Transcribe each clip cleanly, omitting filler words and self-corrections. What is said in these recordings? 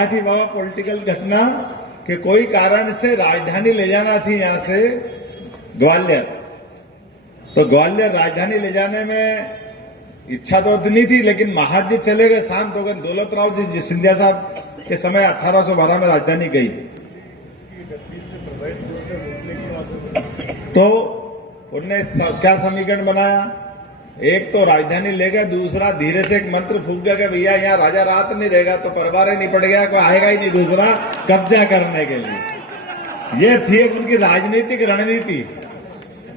क्या थी बाबा पॉलिटिकल घटना कि कोई कारण से राजधानी ले जाना थी यहां से ग्वालियर। तो ग्वालियर राजधानी ले जाने में इच्छा तो नहीं थी, लेकिन महाराज जी चले गए, शांत हो गए। दौलत राव जी सिंधिया साहब के समय 1812 में राजधानी गई। तो उनने क्या समीकरण बनाया, एक तो राजधानी ले गए, दूसरा धीरे से एक मंत्र फूक गया कि भैया यहाँ राजा रात नहीं रहेगा तो परिवार ही नहीं पड़ गया, कोई आएगा ही नहीं दूसरा कब्जा करने के लिए। ये थी उनकी राजनीतिक रणनीति।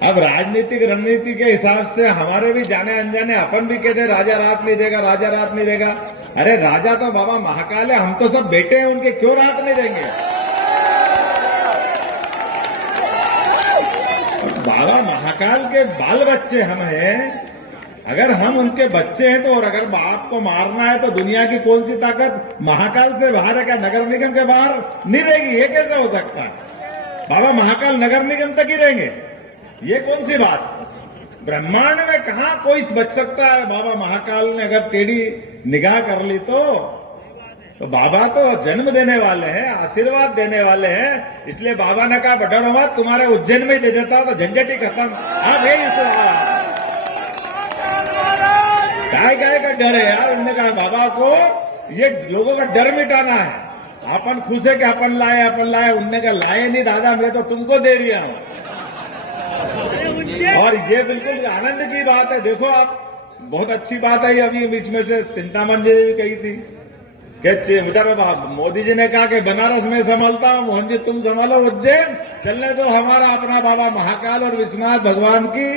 अब राजनीतिक रणनीति के हिसाब से हमारे भी जाने अनजाने अपन भी कहते राजा रात नहीं देगा, राजा रात नहीं देगा। अरे राजा तो बाबा महाकाल है, हम तो सब बेटे हैं उनके, क्यों रात नहीं देंगे। बाबा महाकाल के बाल बच्चे हम हैं, अगर हम उनके बच्चे हैं तो, और अगर बाप को मारना है तो दुनिया की कौन सी ताकत महाकाल से बाहर है क्या? नगर निगम के बाहर नहीं रहेगी, ये कैसे हो सकता है? बाबा महाकाल नगर निगम तक ही रहेंगे, ये कौन सी बात? ब्रह्मांड में कहां कोई बच सकता है? बाबा महाकाल ने अगर टेढ़ी निगाह कर ली तो बाबा तो जन्म देने वाले हैं, आशीर्वाद देने वाले हैं। इसलिए बाबा ने कहा डरो मत, तुम्हारे उज्जैन में ही दे देता हूं तो झंझट ही खत्म। आप यही काय का डर है यार? उन्होंने कहा बाबा को ये लोगों का डर मिटाना है। अपन खुश है कि अपन लाए। उनने कहा लाए नहीं दादा, मैं तो तुमको दे रहा हूं। और ये बिल्कुल आनंद की बात है। देखो आप, बहुत अच्छी बात है। अभी बीच में से चिंतामन जी भी कही थी कि मोदी जी ने कहा कि बनारस में संभालता हूं, मोहन जी तुम संभालो उज्जैन, चलने दो हमारा अपना बाबा महाकाल और विश्वनाथ भगवान की।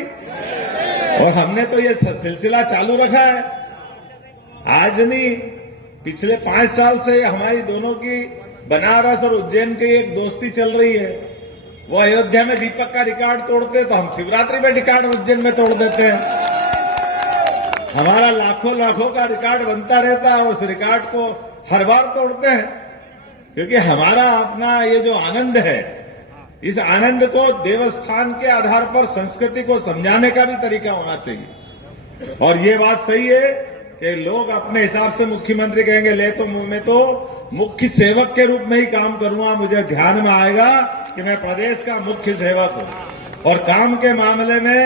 और हमने तो ये सिलसिला चालू रखा है, आज नहीं पिछले 5 साल से हमारी दोनों की बनारस और उज्जैन की एक दोस्ती चल रही है। वो अयोध्या में दीपक का रिकॉर्ड तोड़ते तो हम शिवरात्रि में रिकॉर्ड उज्जैन में तोड़ देते हैं। हमारा लाखों का रिकॉर्ड बनता रहता है, उस रिकॉर्ड को हर बार तोड़ते हैं, क्योंकि हमारा अपना ये जो आनंद है, इस आनंद को देवस्थान के आधार पर संस्कृति को समझाने का भी तरीका होना चाहिए। और ये बात सही है कि लोग अपने हिसाब से मुख्यमंत्री कहेंगे ले तो मैं तो मुख्य सेवक के रूप में ही काम करूंगा, मुझे ध्यान में आएगा कि मैं प्रदेश का मुख्य सेवक हूं। और काम के मामले में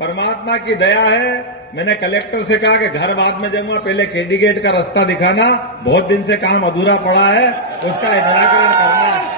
परमात्मा की दया है। मैंने कलेक्टर से कहा कि घर बाद में जाऊंगा, पहले केडी गेट का रास्ता दिखाना, बहुत दिन से काम अधूरा पड़ा है, उसका निराकरण करना है।